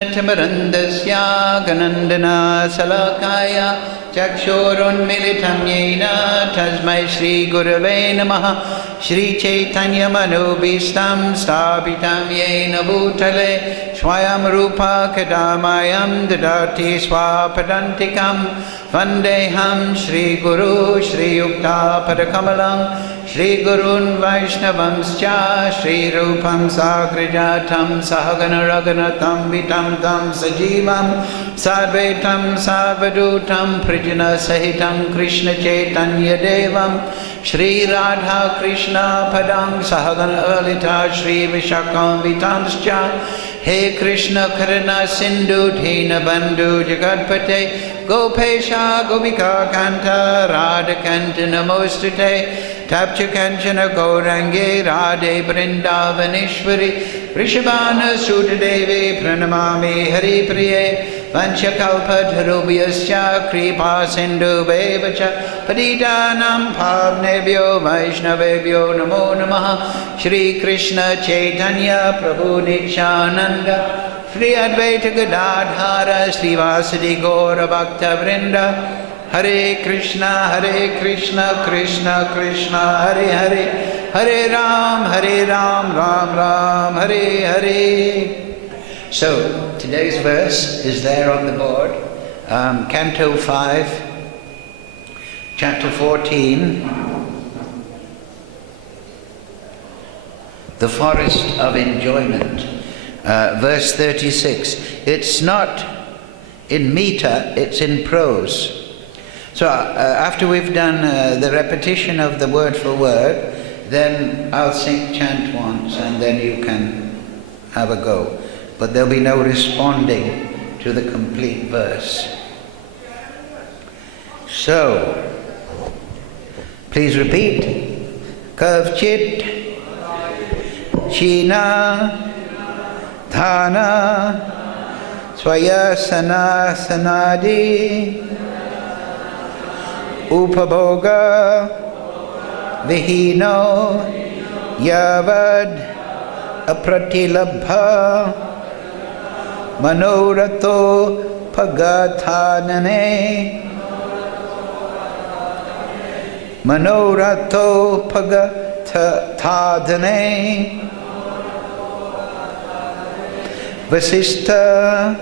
Tamarandasya Ganandana Salakaya Chakshorunmilitam Yena Tasmai Shri Gurave Namaha Shri Chaitanya Manobhistam Sthapitam Yena Bhutale Swayam Rupa Kadamayam Dadati Swapadantikam Vandeham Shri Guru Shri Yukta Padakamalam Shri Gurun Vaishnavamscha Shri Rupam Sagrijatam Sahagana Raganatam Vitam Tam Sajivam Sadvetam Savadutam Prijana Sahitam Krishna Chaitanya Devam Shri Radha Krishna Padam Sahagana Lalita Shri Vishakam Vitamscha He Krishna Karana Sindhu Dhina Bandhu Jagatpate Gopesha Gopika Kanta Radha Kanta Namostute Tapcha Kanchana Gaurange Radhe Vrindavaneshwari Rishabhana Sutadevi Pranamami Hari Priye Vanchakalpa Dharubhyascha Kripa Sindhu Bevacha Patitanam Pavnebhyo Vaishnavebhyo Namo Namaha Shri Krishna Chaitanya Prabhu Nityananda Shri Advaita Gadadhara Shri Vasadi Gaura Bhakta Vrinda Hare Krishna, Krishna Krishna, Hare Hare, Hare Ram, Ram Ram, Hare Hare. So, today's verse is there on the board. Canto 5, Chapter 14. The Forest of Enjoyment. Verse 36. It's not in meter, it's in prose. So after we've done the repetition of the word for word, then I'll chant once and then you can have a go. But there'll be no responding to the complete verse. So, please repeat. Kavchit China Dhana Swayasana Sanadi Upabhoga Vihino Yavad Apratilabha Manorato Pagathanane Manorato Pagatadane Vasista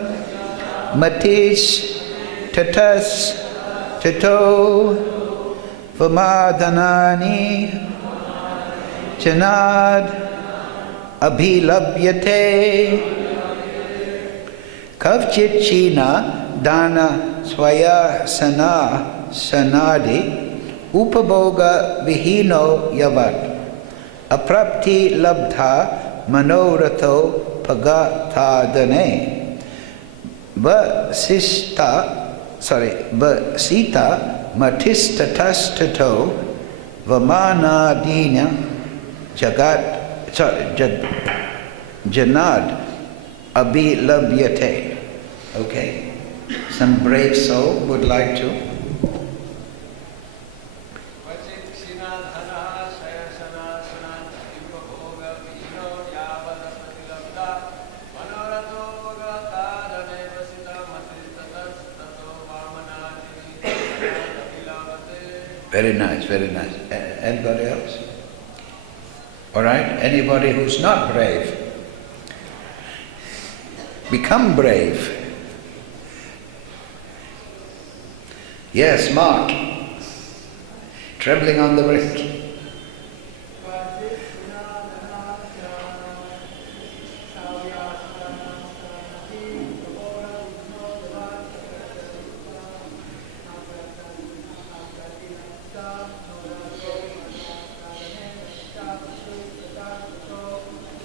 Matish Tatas Tato Vamadhanani Janad Abhilabhyate Kavchit China Dana Swaya Sana Sanadi Upabhoga Vihino Yavat Aprapti Labdha Manoratho Pagatadane Sita Matistatastato Vamanadina Janad Abhilabhyate. Okay? Some brave soul would like to. Very nice, very nice. Anybody else? All right, anybody who's not brave, become brave. Yes, Mark. Trembling on the wrist.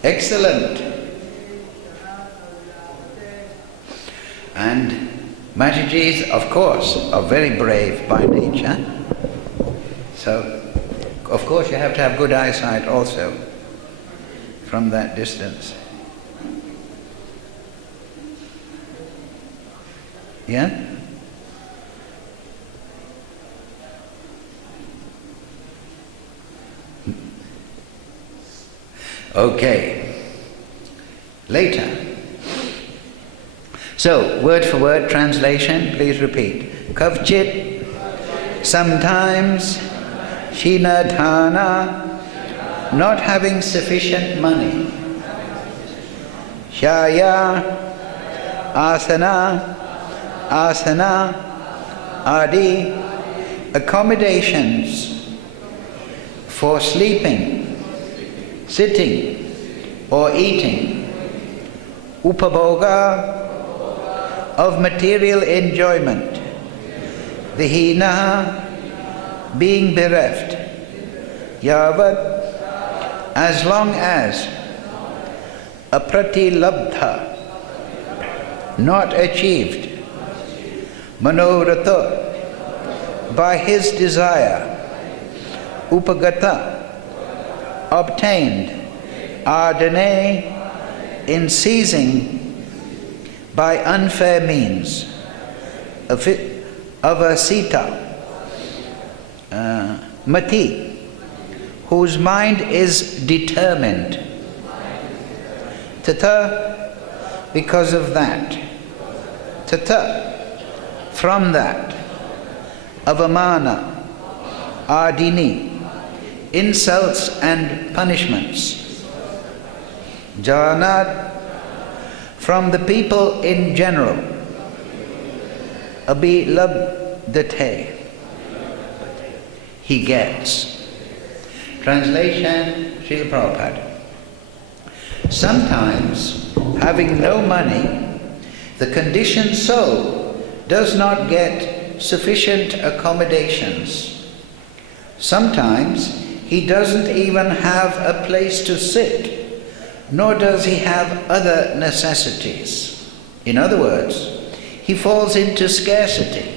Excellent. And Majijis, of course, are very brave by nature. So, of course, you have to have good eyesight also from that distance. Yeah? Okay. Later, So, word for word translation, please repeat. Kavchit, sometimes, Shinadhana, not having sufficient money. Shaya, Asana, Adi, accommodations for sleeping, sitting, or eating. Upabhoga, of material enjoyment. Vihina, being bereft. Yavat, as long as. Apratilabdha, not achieved. Manoratha, by his desire. Upagata, obtained. Ardane, in seizing by unfair means. Avasita, mati, whose mind is determined. Tata, because of that. Tata, from that. Avamana, ardini, insults and punishments. Janat, from the people in general. Abhilabdhate, he gets. Translation, Srila Prabhupada. Sometimes, having no money, the conditioned soul does not get sufficient accommodations. Sometimes, he doesn't even have a place to sit, nor does he have other necessities. In other words, he falls into scarcity.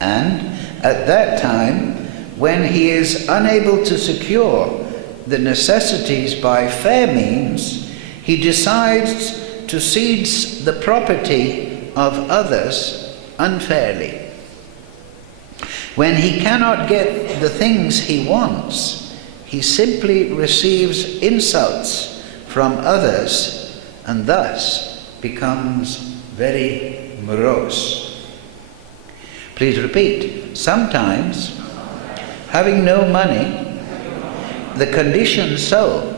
And at that time, when he is unable to secure the necessities by fair means, he decides to seize the property of others unfairly. When he cannot get the things he wants, he simply receives insults from others and thus becomes very morose. Please repeat. Sometimes, having no money, the conditioned soul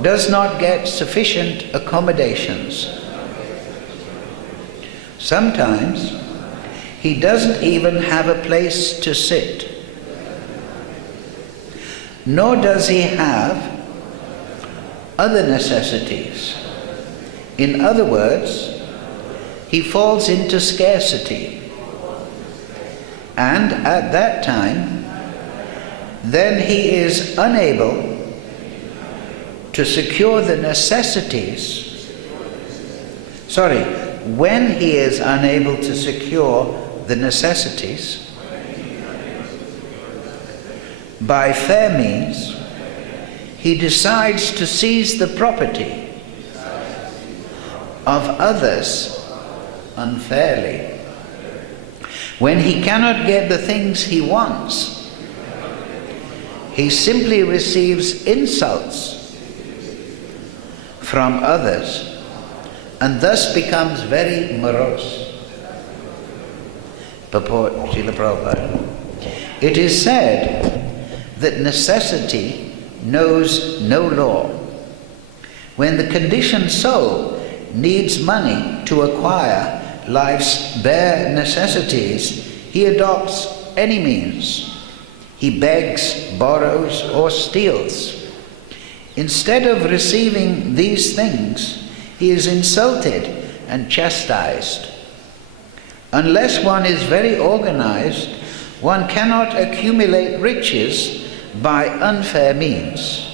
does not get sufficient accommodations. Sometimes, he doesn't even have a place to sit, nor does he have other necessities. In other words, he falls into scarcity. And at that time, then he is unable to secure the necessities. When he is unable to secure the necessities by fair means, he decides to seize the property of others unfairly. When he cannot get the things he wants, he simply receives insults from others and thus becomes very morose. Purport, Srila Prabhupada. It is said that necessity knows no law. When the conditioned soul needs money to acquire life's bare necessities, he adopts any means. He begs, borrows, or steals. Instead of receiving these things, he is insulted and chastised. Unless one is very organized, one cannot accumulate riches by unfair means.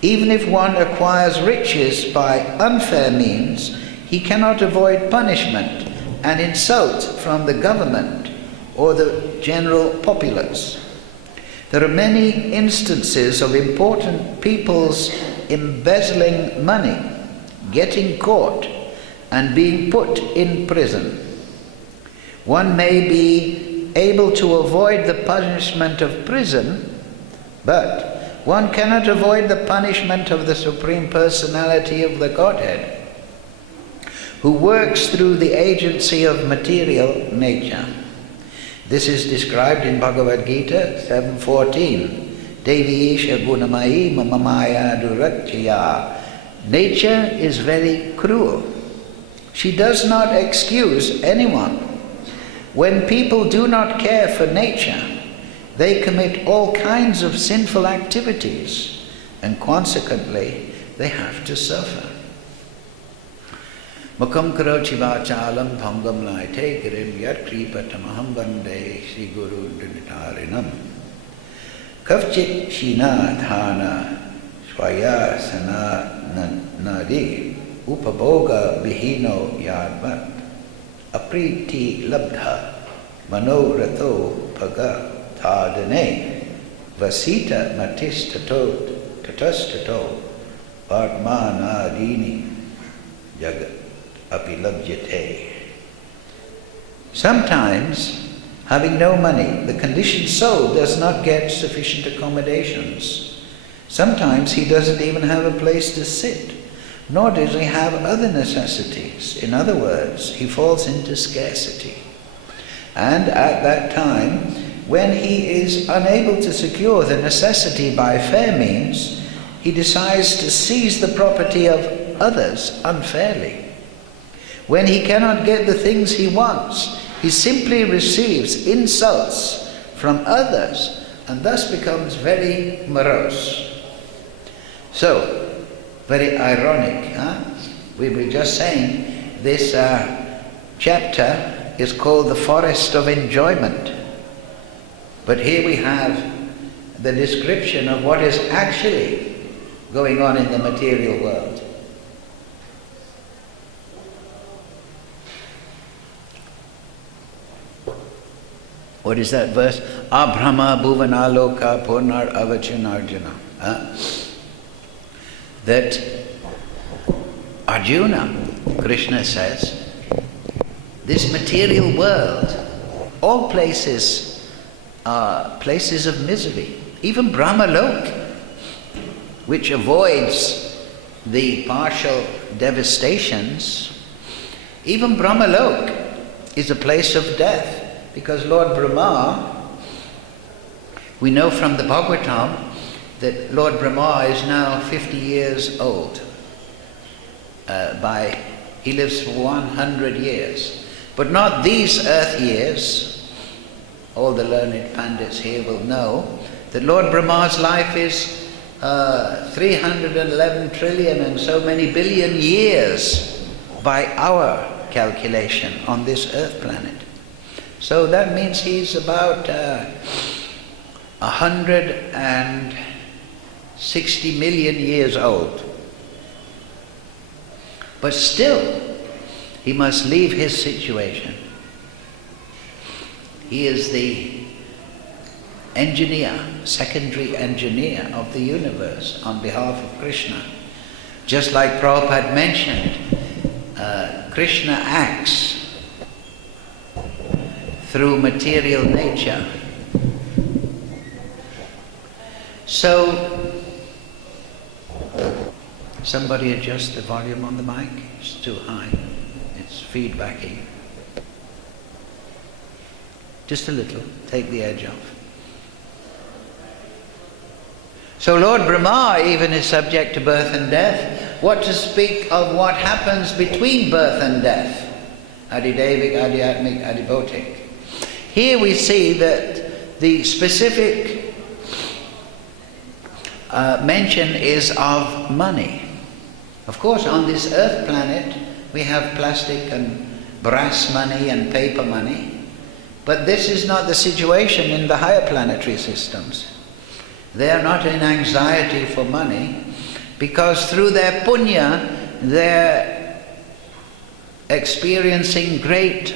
Even if one acquires riches by unfair means, he cannot avoid punishment and insult from the government or the general populace. There are many instances of important people's embezzling money, getting caught, and being put in prison. One may be able to avoid the punishment of prison, but one cannot avoid the punishment of the Supreme Personality of the Godhead. who works through the agency of material nature. This is described in Bhagavad Gita 7:14. Devi Isha Gunamayi Mamamaya Durachya. Nature is very cruel. She does not excuse anyone. When people do not care for nature, they commit all kinds of sinful activities, and consequently they have to suffer. Makam karochi vachalam bhangam laite girim yat kripatamaham vande Sri Guru Dhanitarinam kavchit shina dhana swaya sana nadi upaboga vihino yadvat apriti labdha manorato paga thadane vasita matistatot tatastato padmanadini jagat apilabhyate. Sometimes, having no money, the conditioned soul does not get sufficient accommodations. Sometimes he doesn't even have a place to sit, nor does he have other necessities. In other words, he falls into scarcity. And at that time, when he is unable to secure the necessity by fair means, he decides to seize the property of others unfairly. When he cannot get the things he wants, he simply receives insults from others and thus becomes very morose. So, very ironic, huh? We were just saying this chapter is called the Forest of Enjoyment. But here we have the description of what is actually going on in the material world. What is that verse? Abrahma bhuvanaloka purnar avachinarjuna. That Arjuna, Krishna says, this material world, all places are places of misery. Even Brahmalok, which avoids the partial devastations, even Brahmalok is a place of death. Because Lord Brahma, we know from the Bhagavatam that Lord Brahma is now 50 years old. He lives for 100 years. But not these earth years. All the learned pandits here will know that Lord Brahma's life is 311 trillion and so many billion years by our calculation on this earth planet. So that means he's about 160 million years old. But still, he must leave his situation. He is the engineer, secondary engineer of the universe on behalf of Krishna. Just like Prabhupada mentioned, Krishna acts through material nature. So, somebody adjust the volume on the mic. It's too high. It's feedbacking. Just a little. Take the edge off. So Lord Brahma even is subject to birth and death. What to speak of what happens between birth and death? Adidevik, Adiatmik, Adibhotik. Here we see that the specific mention is of money. Of course, on this earth planet, we have plastic and brass money and paper money. But this is not the situation in the higher planetary systems. They are not in anxiety for money because through their punya, they're experiencing great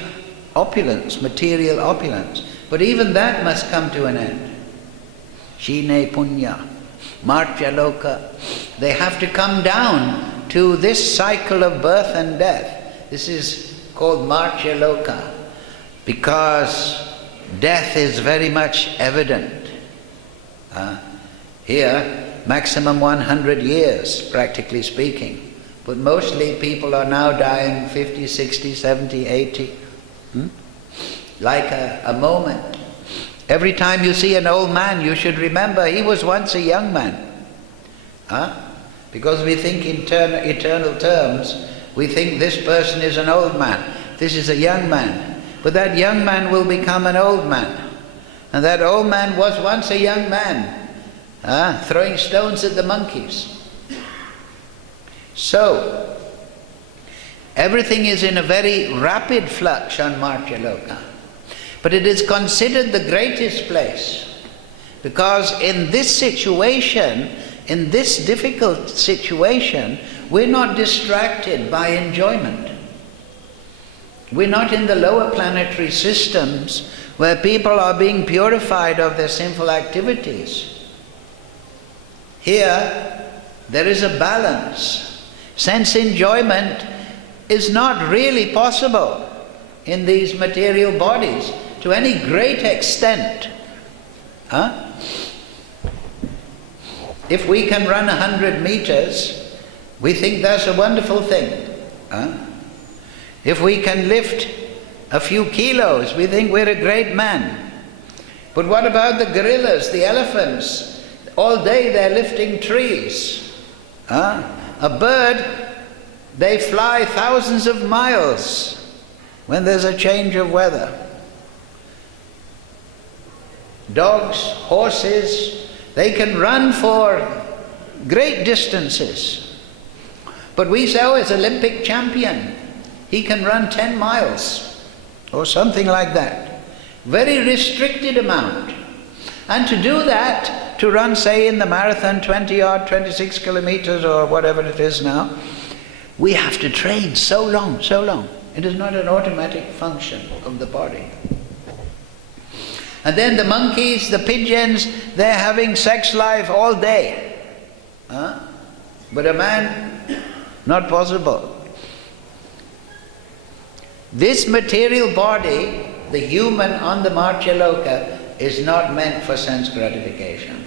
opulence, material opulence. But even that must come to an end. Shine punya, martya loka. They have to come down to this cycle of birth and death. This is called martya loka because death is very much evident. Here, maximum 100 years, practically speaking. But mostly people are now dying 50, 60, 70, 80. Like a moment. Every time you see an old man, you should remember he was once a young man. Because we think in eternal terms, we think this person is an old man, this is a young man. But that young man will become an old man. And that old man was once a young man, throwing stones at the monkeys. So, everything is in a very rapid flux on Martyaloka. But it is considered the greatest place. Because in this situation, in this difficult situation, we're not distracted by enjoyment. We're not in the lower planetary systems where people are being purified of their sinful activities. Here, there is a balance. Sense enjoyment is not really possible in these material bodies to any great extent. If we can run 100 meters, we think that's a wonderful thing. If we can lift a few kilos, we think we're a great man. But what about the gorillas, the elephants? All day they're lifting trees. A bird, they fly thousands of miles when there's a change of weather. Dogs, horses, they can run for great distances. But we say, oh, it's Olympic champion. He can run 10 miles or something like that. Very restricted amount. And to do that, to run, say, in the marathon 20 or 26 kilometers or whatever it is now, we have to train so long, so long. It is not an automatic function of the body. And then the monkeys, the pigeons, they're having sex life all day. But a man, not possible. This material body, the human on the Martyaloka, is not meant for sense gratification.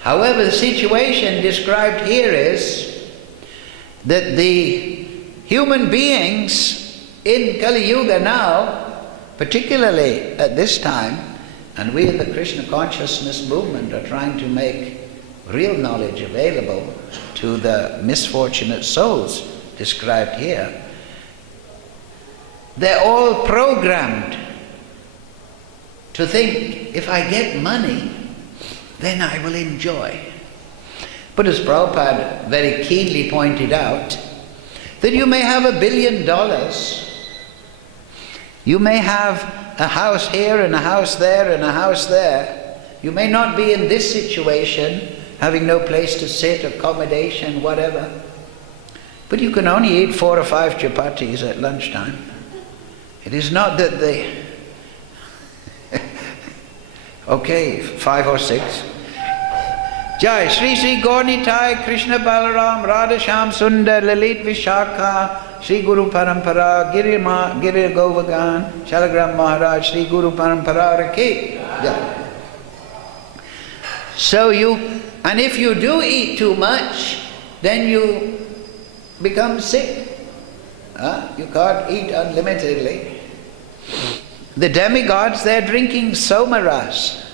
However, the situation described here is that the human beings in Kali Yuga now, particularly at this time, and we in the Krishna consciousness movement are trying to make real knowledge available to the misfortunate souls described here, they're all programmed to think, if I get money, then I will enjoy. But as Prabhupada very keenly pointed out, that you may have $1 billion, you may have a house here and a house there and a house there. You may not be in this situation, having no place to sit, accommodation, whatever. But you can only eat 4 or 5 chapatis at lunchtime. It is not that they... Okay, 5 or 6. Jai Shri Shri Gaurnitai Krishna Balaram Radha Sham Sundar Lalit Vishakha Shri Guru Parampara Giri Govagan Shalagram Maharaj Shri Guru Parampara Raki. Yeah. So and if you do eat too much, then you become sick. You can't eat unlimitedly. The demigods, they're drinking somaras.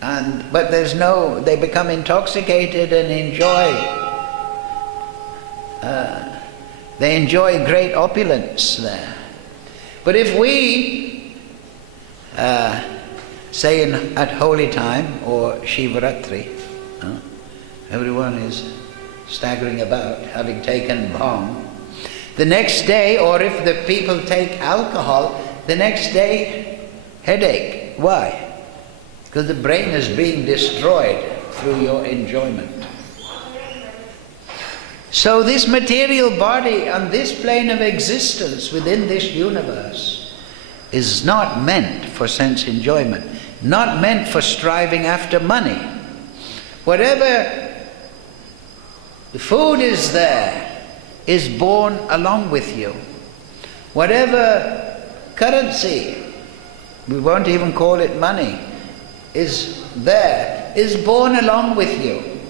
But they become intoxicated and they enjoy great opulence there. But if we, say at holy time or Shivaratri, everyone is staggering about, having taken bhang, the next day, or if the people take alcohol, the next day, headache. Why? Because the brain is being destroyed through your enjoyment. So this material body on this plane of existence within this universe is not meant for sense enjoyment, not meant for striving after money. Whatever the food is there, is born along with you. Whatever currency, we won't even call it money, is there, is born along with you.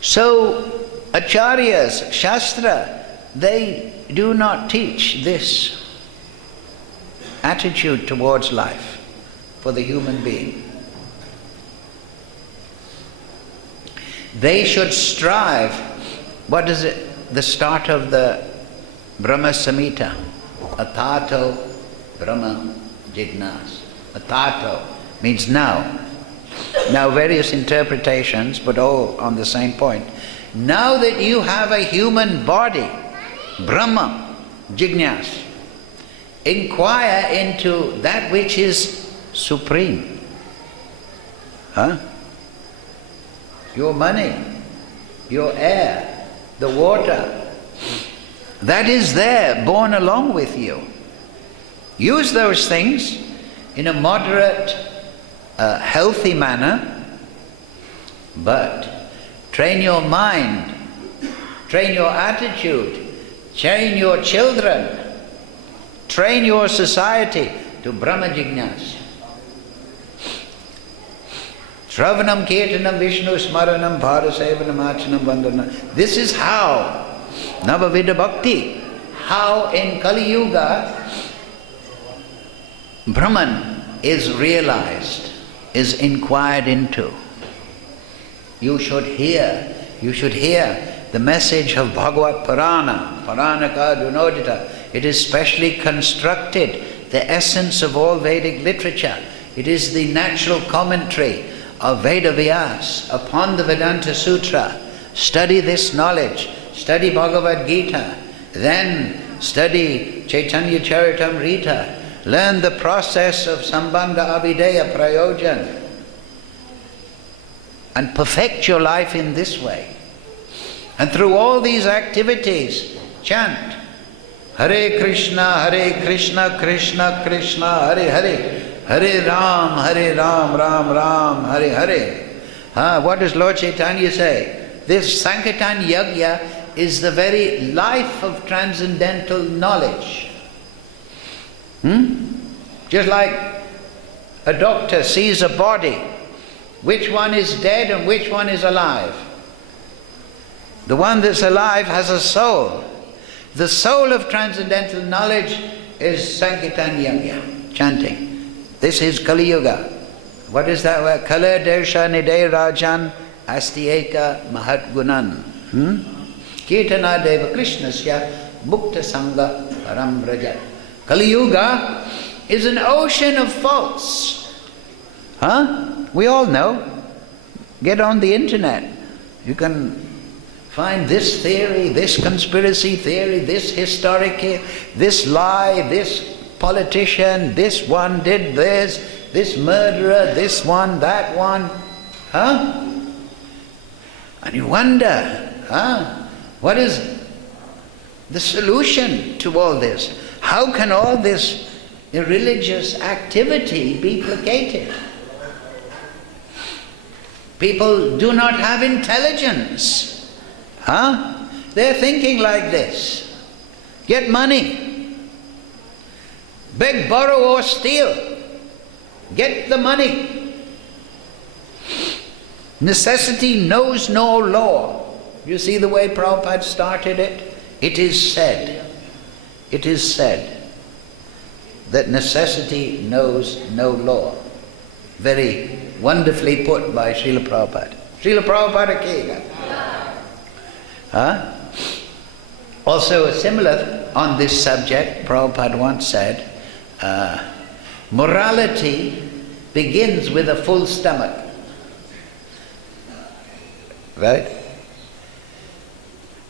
So acharyas, shastra, they do not teach this attitude towards life for the human being. They should strive. What is it? The start of the Brahma Samhita. Atato Brahma Jignas. Atato means now. Now various interpretations, but all on the same point. Now that you have a human body, Brahma Jignas, inquire into that which is supreme. Your money, your air, the water, that is there, born along with you. Use those things in a moderate, healthy manner, but train your mind, train your attitude, train your children, train your society to Brahma Jignas. Shravanam, Kirtanam, Vishnu, Smaranam, Bharasevanam, Achanam, Vandanam. This is how Navavida Bhakti, how in Kali Yuga Brahman is realized, is inquired into. You should hear the message of Bhagavad Purana, Puranaka Dunodita. It is specially constructed, the essence of all Vedic literature. It is the natural commentary of Veda Vyas upon the Vedanta Sutra. Study this knowledge, study Bhagavad Gita, then study Chaitanya Charitamrita, learn the process of Sambandha Avideya Prayojan, and perfect your life in this way. And through all these activities, chant Hare Krishna, Krishna Krishna, Hare Hare, Hare Ram, Ram Ram, Hare Hare. What does Lord Chaitanya say? This Sankirtan Yajna is the very life of transcendental knowledge. Just like a doctor sees a body, which one is dead and which one is alive. The one that's alive has a soul. The soul of transcendental knowledge is Sankirtan Yajna, chanting. This is Kali Yuga. What is that word? Kala Dersha Nidai Rajan Asti Eka Mahat Gunan. Kirtana Deva Krishnasya Mukta Sangha Param Braja. Kali Yuga is an ocean of faults. We all know. Get on the internet. You can find this theory, this conspiracy theory, this historic, this lie, this politician, this one did this murderer, this one, that one. And you wonder, what is the solution to all this? How can all this religious activity be placated? People do not have intelligence. They're thinking like this. Get money. Beg, borrow or steal. Get the money. Necessity knows no law. You see the way Prabhupada started it? It is said that necessity knows no law. Very wonderfully put by Srila Prabhupada. Srila Prabhupada Kega. Also similar on this subject, Prabhupada once said, morality begins with a full stomach. Right?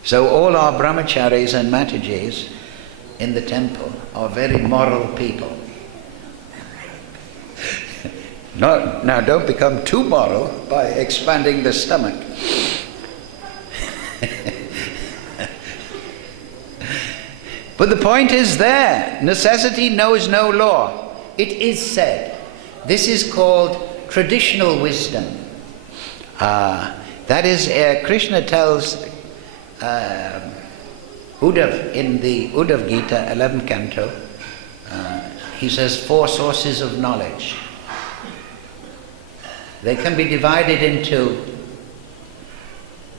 So all our brahmacharis and matajis in the temple are very moral people. Now don't become too moral by expanding the stomach. But the point is there. Necessity knows no law. It is said. This is called traditional wisdom. That is, Krishna tells Uddhav in the Uddhav Gita, 11th canto, he says 4 sources of knowledge. They can be divided into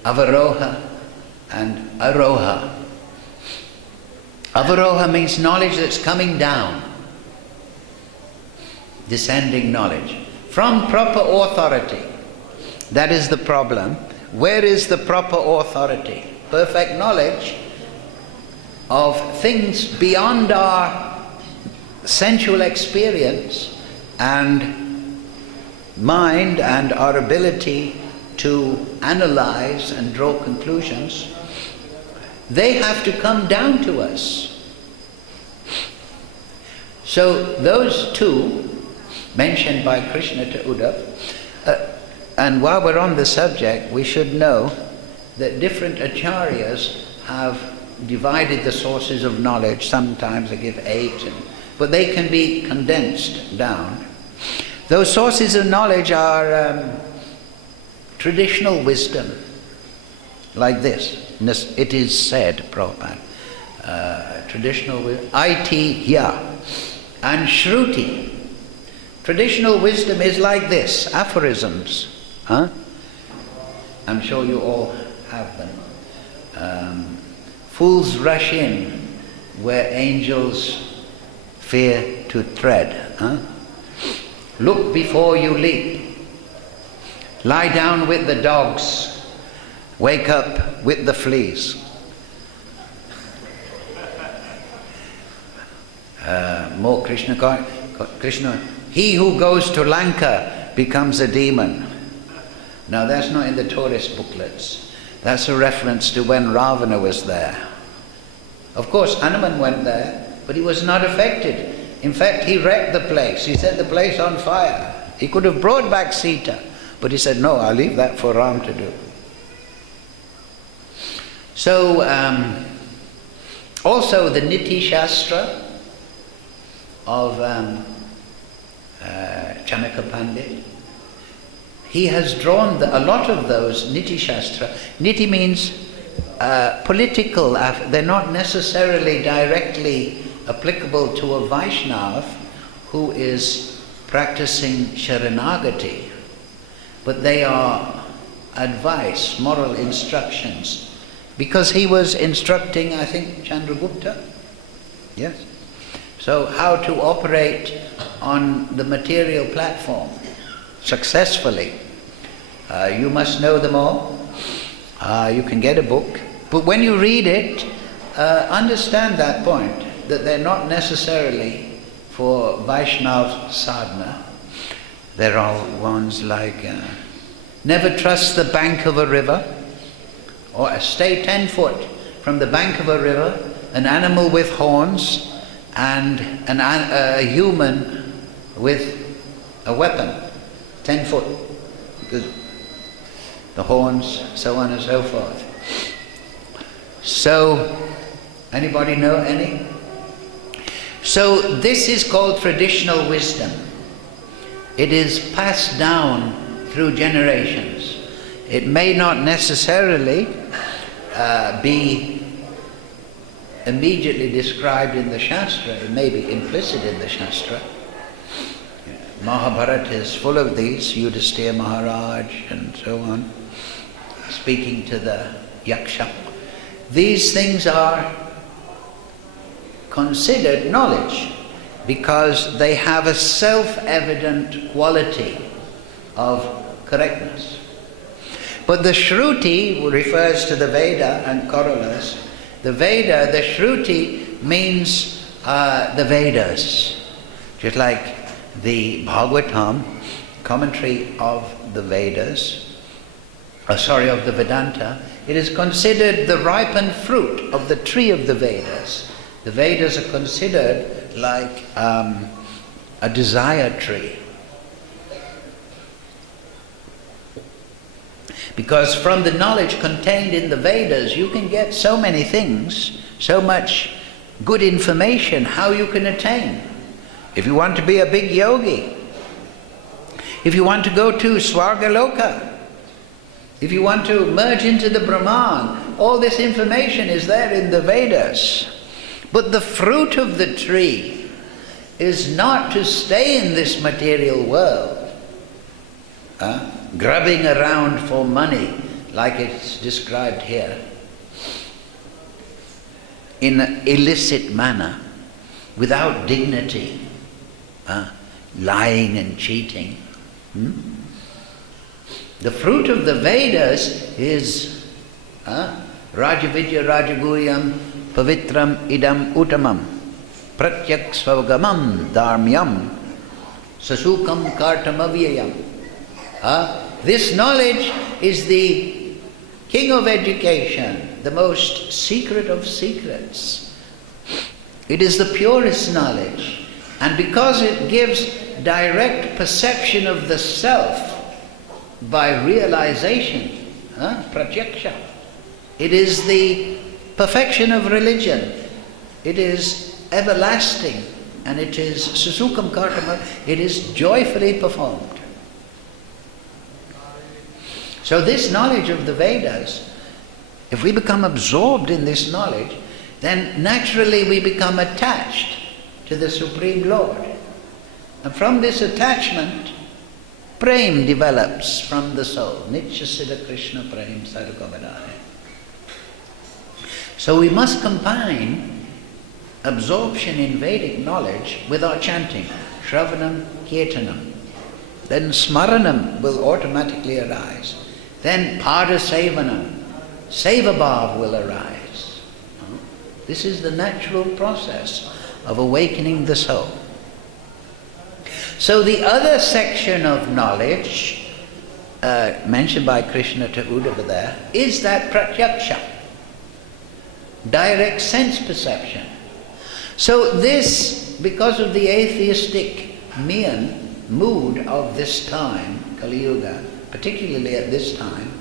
avaroha and aroha. Avaroha means knowledge that's coming down, descending knowledge from proper authority. That is the problem. Where is the proper authority? Perfect knowledge of things beyond our sensual experience and mind and our ability to analyze and draw conclusions. They have to come down to us. So those two mentioned by Krishna to Uddhav, and while we're on the subject, we should know that different acharyas have divided the sources of knowledge. Sometimes they give 8, but they can be condensed down. Those sources of knowledge are traditional wisdom, like this. It is said, Prabhupada, traditional wisdom, Aitihya, and Shruti. Traditional wisdom is like this, aphorisms. I'm sure you all have them. Fools rush in where angels fear to tread. Look before you leap. Lie down with the dogs. Wake up with the fleas. More Krishna. He who goes to Lanka becomes a demon. Now that's not in the tourist booklets. That's a reference to when Ravana was there. Of course, Hanuman went there, but he was not affected. In fact, he wrecked the place. He set the place on fire. He could have brought back Sita, but he said, no, I'll leave that for Ram to do. So, also the Niti Shastra of Chanaka Pandit, he has drawn a lot of those Niti Shastra. Niti means political, they're not necessarily directly applicable to a Vaishnav who is practicing Sharanagati, but they are advice, moral instructions, because he was instructing, I think, Chandragupta. Yes. So how to operate on the material platform successfully. You must know them all. You can get a book. But when you read it, understand that point, that they're not necessarily for Vaishnav sadhana. There are ones like never trust the bank of a river, or stay 10 foot from the bank of a river, an animal with horns and a human with a weapon, 10 foot, because the horns, so on and so forth. So, anybody know any? So this is called traditional wisdom. It is passed down through generations. It may not necessarily be immediately described in the Shastra. It may be implicit in the Shastra. Mahabharata is full of these, Yudhisthira Maharaj and so on, speaking to the Yaksha. These things are considered knowledge because they have a self-evident quality of correctness. But the Shruti refers to the Veda and Korolas. The Veda, the Shruti means the Vedas. Just like the Bhagavatam, commentary of the Vedas, of the Vedanta, it is considered the ripened fruit of the tree of the Vedas. The Vedas are considered like a desire tree. Because from the knowledge contained in the Vedas, you can get so many things, so much good information, how you can attain. If you want to be a big yogi, if you want to go to Svargaloka, if you want to merge into the Brahman, all this information is there in the Vedas. But the fruit of the tree is not to stay in this material world, grubbing around for money like it's described here, in an illicit manner, without dignity, lying and cheating. The fruit of the Vedas is Rajavidya Rajaguyam Pavitram Idam Uttamam Pratyak Svavagamam Dharmyam Sasukam Kartamavyayam. This knowledge is the king of education, the most secret of secrets. It is the purest knowledge, and because it gives direct perception of the self by realization, pratyaksha, it is the perfection of religion. It is everlasting, and it is susukam kartama, it is joyfully performed. So this knowledge of the Vedas, if we become absorbed in this knowledge, then naturally we become attached to the Supreme Lord. And from this attachment, prem develops from the soul. Nitya Siddha Krishna Prem Sargavadaya. So we must combine absorption in Vedic knowledge with our chanting. Shravanam, Kirtanam. Then Smaranam will automatically arise. Then Pada Sevanam, Sevabhav will arise. This is the natural process of awakening the soul. So the other section of knowledge mentioned by Krishna to Uddhava there is that pratyaksha, direct sense perception. So this, because of the atheistic mood of this time, Kali Yuga, particularly at this time,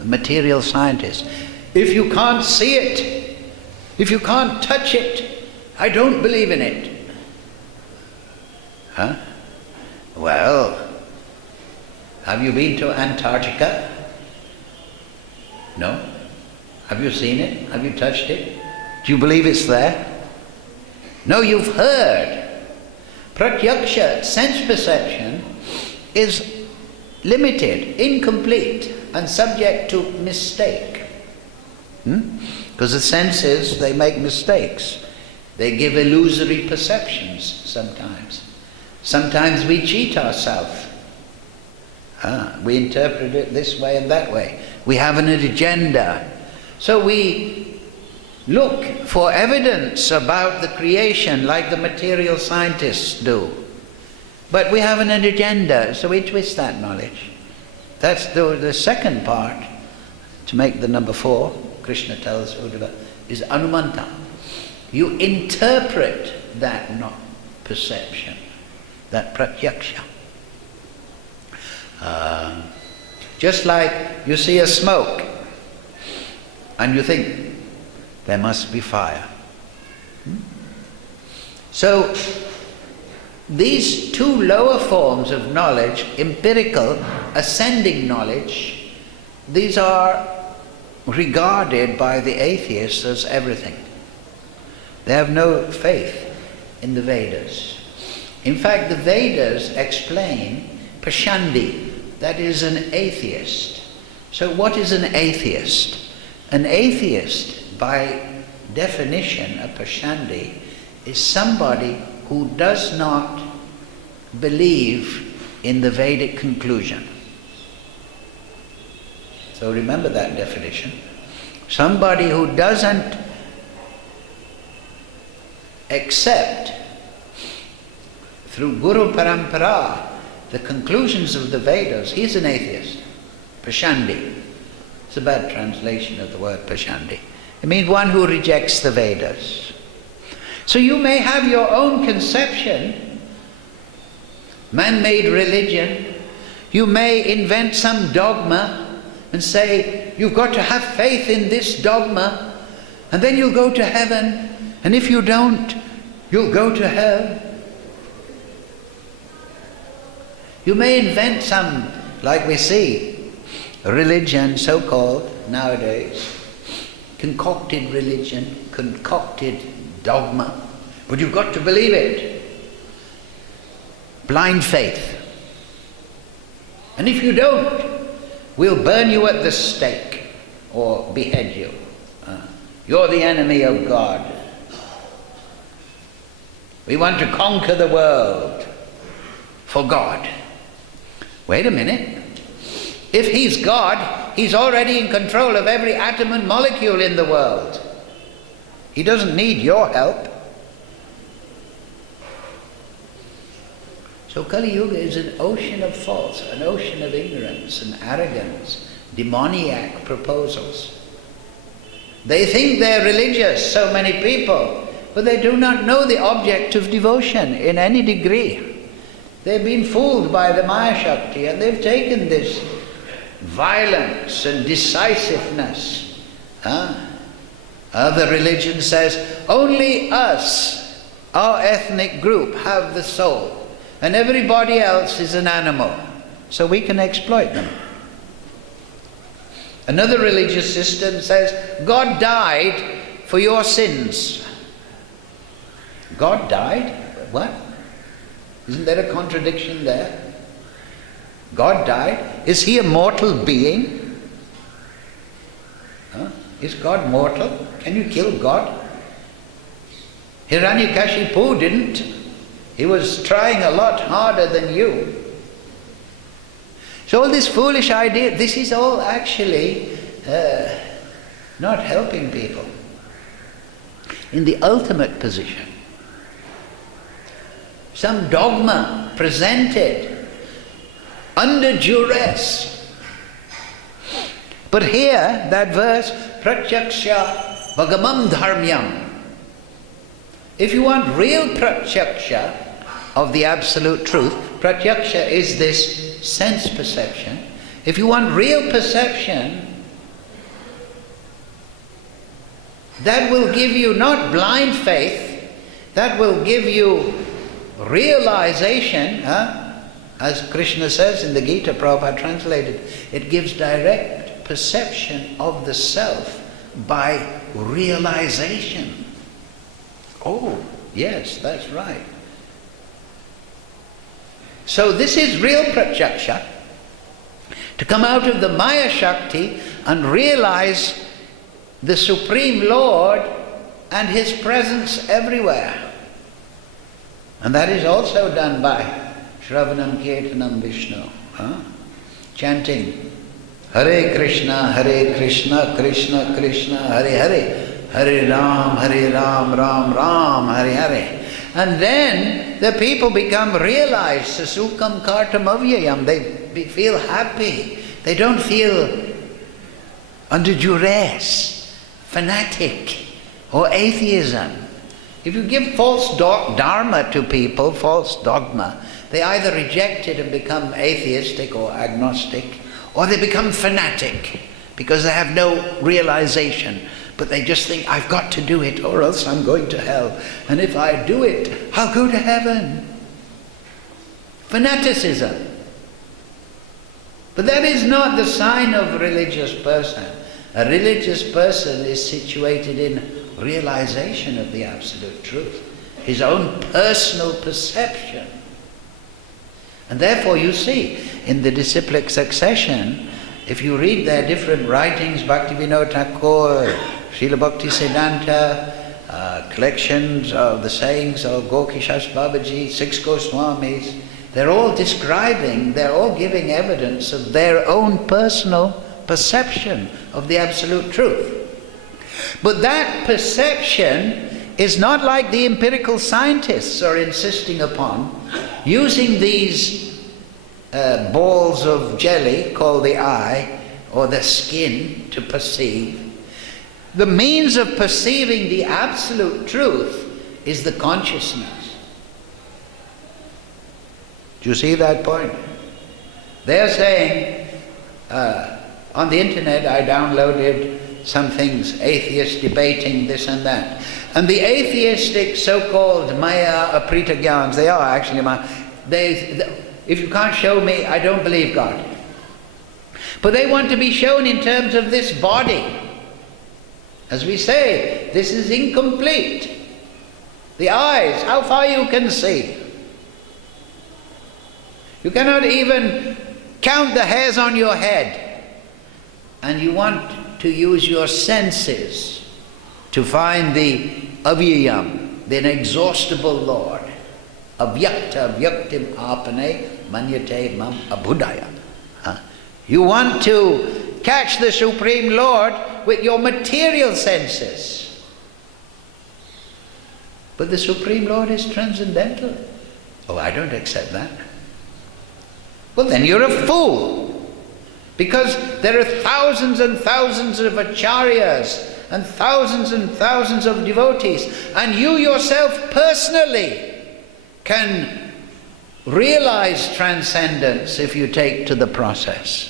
the material scientists, if you can't see it, if you can't touch it, I don't believe in it. Well, have you been to Antarctica? No? Have you seen it? Have you touched it? Do you believe it's there? No, you've heard. Pratyaksha, sense perception, is limited, incomplete, and subject to mistake. Because the senses, they make mistakes. They give illusory perceptions sometimes. Sometimes we cheat ourselves. We interpret it this way and that way. We have an agenda. So we look for evidence about the creation like the material scientists do. But we have an agenda, so we twist that knowledge. That's the second part, to make the number 4, Krishna tells Uddhava, is anumanta. You interpret that not perception, that pratyaksha. Just like you see a smoke and you think there must be fire. So these two lower forms of knowledge, empirical, ascending knowledge, these are regarded by the atheists as everything. They have no faith in the Vedas. In fact, the Vedas explain Pashandi, that is an atheist. So what is an atheist? An atheist, by definition, a Pashandi, is somebody who does not believe in the Vedic conclusion. So remember that definition. Somebody who doesn't accept through Guru Parampara the conclusions of the Vedas, he's an atheist. Pashandi. It's a bad translation of the word Pashandi. It means one who rejects the Vedas. So you may have your own conception, man-made religion. You may invent some dogma and say, you've got to have faith in this dogma, and then you'll go to heaven, and if you don't, you'll go to hell. You may invent some, like we see, religion, so-called, nowadays, concocted religion, concocted dogma, but you've got to believe it. Blind faith. And if you don't, We'll burn you at the stake or behead you. You're the enemy of God. We want to conquer the world for God. Wait a minute. If he's God, he's already in control of every atom and molecule in the world. He doesn't need your help. So Kali Yuga is an ocean of false, an ocean of ignorance and arrogance, demoniac proposals. They think they're religious, so many people, but they do not know the object of devotion in any degree. They've been fooled by the Maya Shakti, and they've taken this violence and decisiveness. The religion says, only us, our ethnic group, have the soul, and everybody else is an animal, so we can exploit them. Another religious system says, God died for your sins. God died? What? Isn't there a contradiction there? God died? Is he a mortal being? Is God mortal? Can you kill God? Hiranyakashipu didn't. He was trying a lot harder than you. So all this foolish idea, this is all actually not helping people in the ultimate position. Some dogma presented under duress. But here, that verse, pratyaksha bhagamam dharmyam. If you want real pratyaksha of the absolute truth, pratyaksha is this sense perception. If you want real perception, that will give you not blind faith, that will give you realization, as Krishna says in the Gita, Prabhupada translated, it gives direct perception of the self by realization. Oh, yes, that's right. So this is real pratyaksha, to come out of the Maya Shakti and realize the Supreme Lord and His presence everywhere. And that is also done by Shravanam Kirtanam Vishnu, chanting Hare Krishna, Krishna Krishna, Hare Hare, Hare Ram, Ram Ram, Hare Hare. And then the people become realized, Sasukam Kartam Avyayam. They feel happy. They don't feel under duress, fanatic, or atheism. If you give false dharma to people, false dogma, they either reject it and become atheistic or agnostic, or they become fanatic because they have no realization. But they just think, I've got to do it or else I'm going to hell. And if I do it, I'll go to heaven. Fanaticism. But that is not the sign of a religious person. A religious person is situated in realization of the absolute truth, his own personal perception. And therefore you see, in the disciplic succession, if you read their different writings, Bhaktivinoda Thakur, Srila Bhakti Siddhanta, collections of the sayings of Gokishas Babaji, 6 Goswamis, they're all describing, they're all giving evidence of their own personal perception of the absolute truth. But that perception is not like the empirical scientists are insisting upon, using these balls of jelly called the eye or the skin to perceive. The means of perceiving the absolute truth is the consciousness. Do you see that point? They're saying, on the internet I downloaded some things, atheists debating this and that. And the atheistic so-called Maya Aprita Gyans, they are actually Maya, if you can't show me, I don't believe God. But they want to be shown in terms of this body. As we say, this is incomplete. The eyes, how far you can see. You cannot even count the hairs on your head. and you want to use your senses to find the avyayam, the inexhaustible Lord, avyakta vyaktim apane manyate mam abhudaya. You want to catch the Supreme Lord with your material senses. But the Supreme Lord is transcendental. Oh, I don't accept that. Well, then you're a fool. Because there are thousands and thousands of acharyas and thousands of devotees. And you yourself personally can realize transcendence if you take to the process.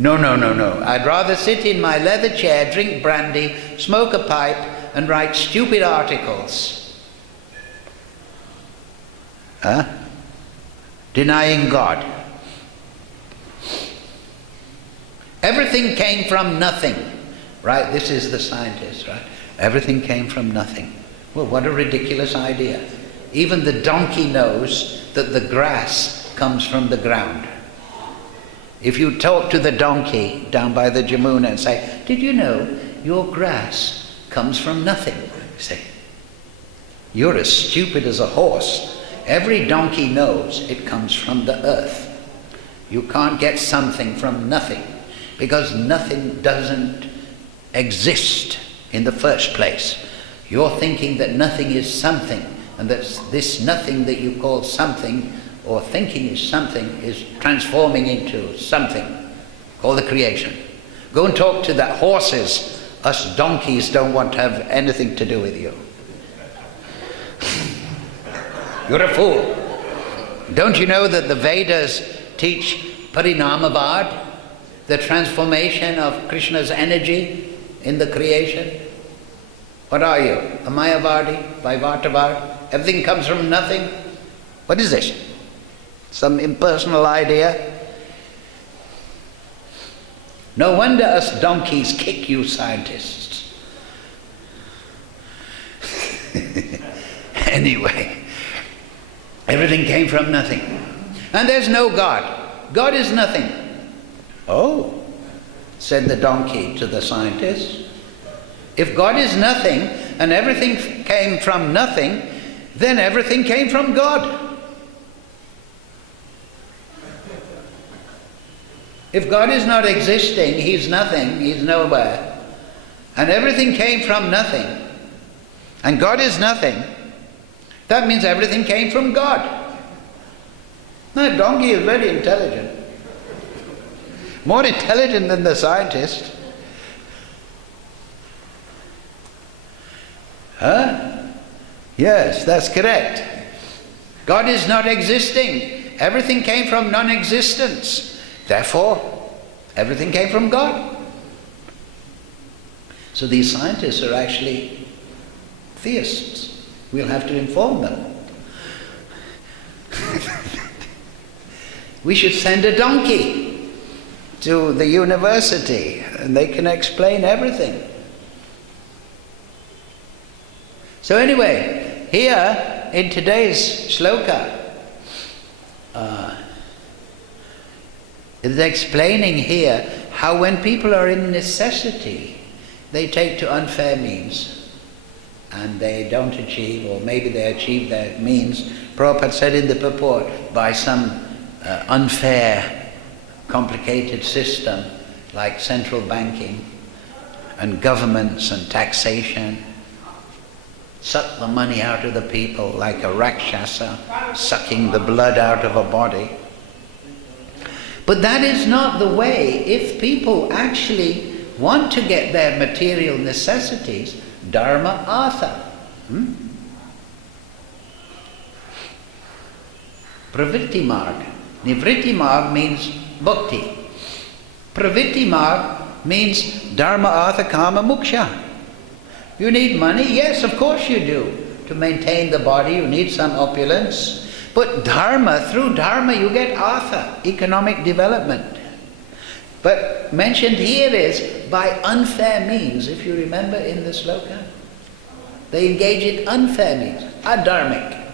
No. I'd rather sit in my leather chair, drink brandy, smoke a pipe, and write stupid articles. Denying God. Everything came from nothing. Right? This is the scientist, right? Everything came from nothing. Well, what a ridiculous idea. Even the donkey knows that the grass comes from the ground. If you talk to the donkey down by the Jamuna and say, did you know your grass comes from nothing? You say, you're as stupid as a horse. Every donkey knows it comes from the earth. You can't get something from nothing, because nothing doesn't exist in the first place. You're thinking that nothing is something, and that this nothing that you call something or thinking is something is transforming into something called the creation. Go and talk to the horses. Us donkeys don't want to have anything to do with you. You're a fool. Don't you know that the Vedas teach Parinamavad, the transformation of Krishna's energy in the creation? What are you? A Mayavadi? Vaivatavad? Everything comes from nothing? What is this? Some impersonal idea? No wonder us donkeys kick you scientists. Anyway, everything came from nothing. And there's no God. God is nothing. Oh, said the donkey to the scientist. If God is nothing and everything came from nothing, then everything came from God. If God is not existing, He's nothing, He's nowhere, and everything came from nothing, and God is nothing, that means everything came from God. That donkey is very intelligent. More intelligent than the scientist. Yes, that's correct. God is not existing. Everything came from non-existence. Therefore, everything came from God. So these scientists are actually theists. We'll have to inform them. We should send a donkey to the university and they can explain everything. So anyway, here in today's shloka, it's explaining here how when people are in necessity, they take to unfair means and they don't achieve, or maybe they achieve their means, Prabhupada said in the purport, by some unfair, complicated system like central banking and governments and taxation, suck the money out of the people like a rakshasa sucking the blood out of a body. But that is not the way. If people actually want to get their material necessities, dharma artha. Pravritti marg. Nivritti marg means bhakti. Pravritti marg means dharma artha kama moksha. You need money? Yes, of course you do. To maintain the body, you need some opulence. But dharma, through dharma you get artha, economic development. But mentioned here is by unfair means, if you remember in the sloka. They engage in unfair means, adharmic.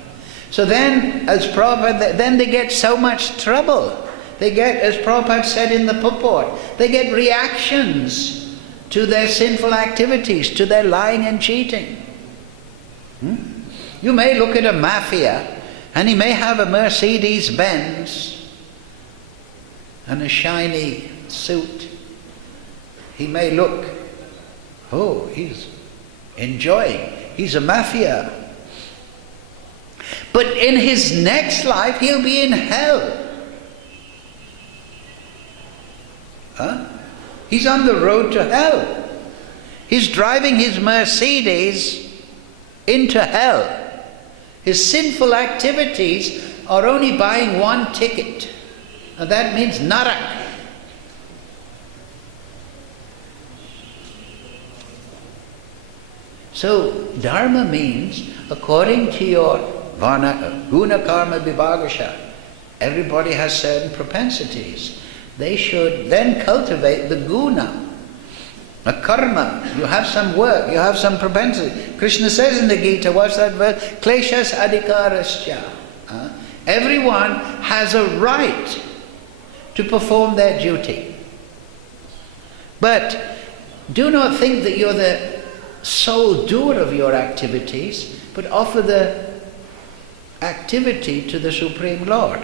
So then, as Prabhupada, then they get so much trouble They get, as Prabhupada said in the purport, they get reactions to their sinful activities, to their lying and cheating. You may look at a mafia, and he may have a Mercedes Benz and a shiny suit. He may look, oh, he's enjoying. He's a mafia. But in his next life, he'll be in hell. He's on the road to hell. He's driving his Mercedes into hell. His sinful activities are only buying one ticket, and that means narak. So dharma means, according to your guna karma vibhagasha, everybody has certain propensities. They should then cultivate the guna, a karma. You have some work, you have some propensity. Krishna says in the Gita, what's that verse? Kleshas adhikarascha. Everyone has a right to perform their duty. But do not think that you're the sole doer of your activities, but offer the activity to the Supreme Lord.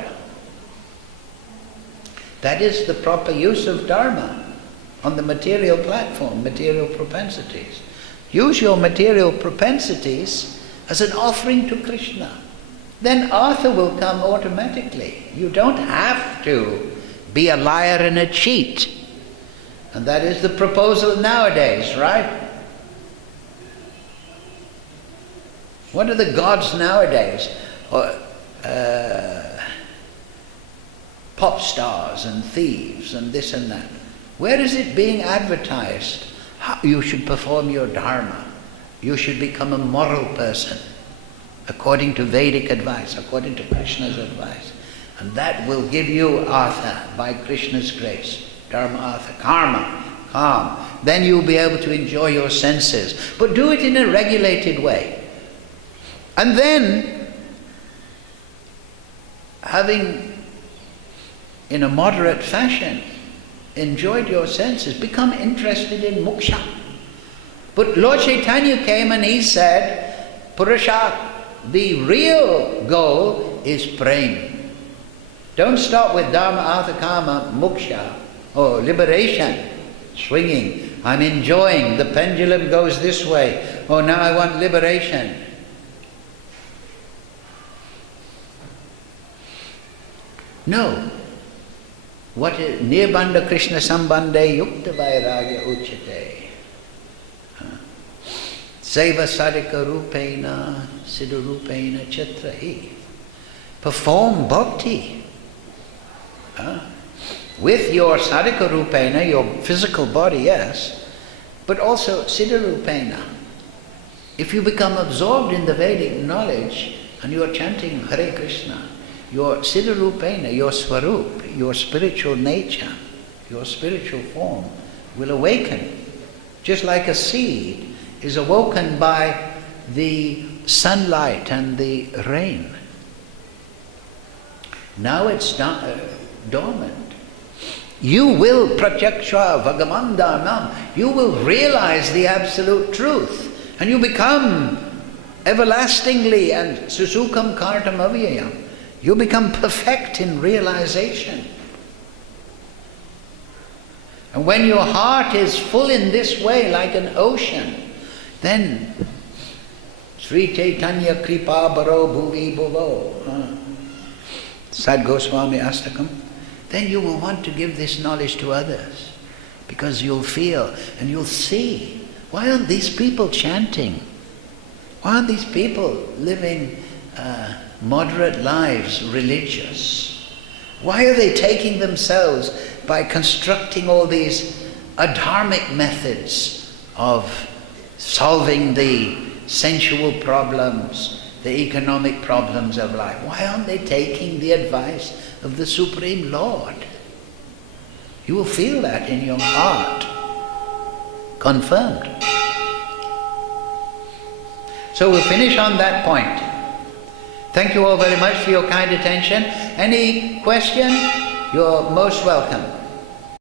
That is the proper use of dharma on the material platform, material propensities. Use your material propensities as an offering to Krishna. Then Artha will come automatically. You don't have to be a liar and a cheat. And that is the proposal nowadays, right? What are the gods nowadays? Pop stars and thieves and this and that. Where is it being advertised? How you should perform your dharma. You should become a moral person, according to Vedic advice, according to Krishna's advice. And that will give you artha by Krishna's grace. Dharma, artha, karma, calm. Then you'll be able to enjoy your senses. But do it in a regulated way. And then, having in a moderate fashion enjoyed your senses, become interested in moksha. But Lord Chaitanya came and he said, Purusha, the real goal is prema. Don't stop with dharma, artha, kama, moksha, or liberation, swinging. I'm enjoying, the pendulum goes this way. Oh, now I want liberation. No. What is nirbandha Krishna sambandhe yukta vairagya uchate. Seva sadhika rupena siddha rupena chatrahi. Perform bhakti. With your sadhika rupena, your physical body, yes, but also siddha rupena. If you become absorbed in the Vedic knowledge and you are chanting Hare Krishna, your siddha rupena, your swarup, your spiritual nature, your spiritual form will awaken. Just like a seed is awoken by the sunlight and the rain. Now it's dormant. You will pratyaksha vagamandanam. You will realize the absolute truth, and you become everlastingly and susukam kartam avyayam. You become perfect in realization. And when your heart is full in this way, like an ocean, then Sri Chaitanya Kripa Baro Bhuvi Bhuvo, Sad Goswami Astakam, then you will want to give this knowledge to others, because you'll feel and you'll see, why aren't these people chanting? Why aren't these people living moderate lives, religious? Why are they taking themselves by constructing all these adharmic methods of solving the sensual problems, the economic problems of life? Why aren't they taking the advice of the Supreme Lord? You will feel that in your heart. Confirmed. So we'll finish on that point. Thank you all very much for your kind attention. Any question? You're most welcome.